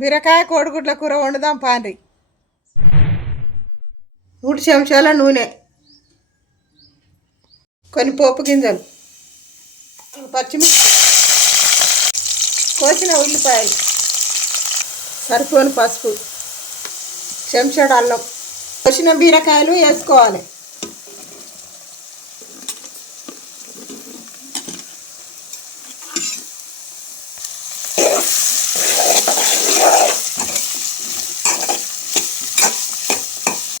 బీరకాయ కోడిగుడ్ల కూర వండుదాం పాండ్రి. 3 చెంచాల నూనె, కొన్ని పోపు గింజలు, పచ్చిమిర్చి, కోసిన ఉల్లిపాయలు, సరిపోని పసుపు, చెంచాడు అల్లం, కోసిన బీరకాయలు వేసుకోవాలి.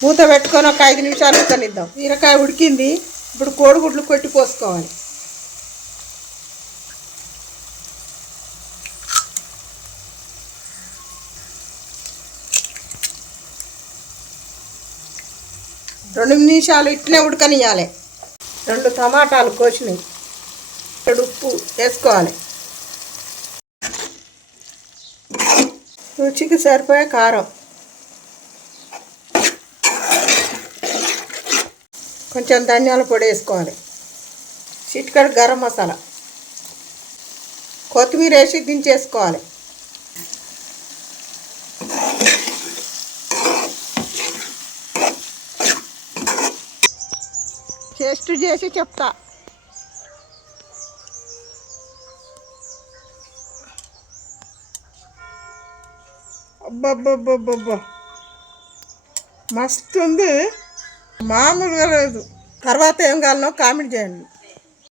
మూత పెట్టుకొని ఒక 5 నిమిషాలు ఉడకనిద్దాం. బీరకాయ ఉడికింది. ఇప్పుడు కోడిగుడ్లు కొట్టి పోసుకోవాలి. రెండు నిమిషాలు ఇట్లనే ఉడకనియాలి. 2 టమాటాలు కోసినవి, ఉప్పు వేసుకోవాలి. రుచికి సరిపోయే కారం, కొంచెం ధనియాల పొడి వేసుకోవాలి. చిటికెడు గరం మసాలా, కొత్తిమీర వేసి దించేసుకోవాలి. టేస్ట్ చేసి చెప్తా. అబ్బబ్బబ్బబ్బబ్బా, మస్తు ఉంది, మామూలుగా లేదు. తర్వాత ఏం కావాలనో కామెంట్ చేయండి.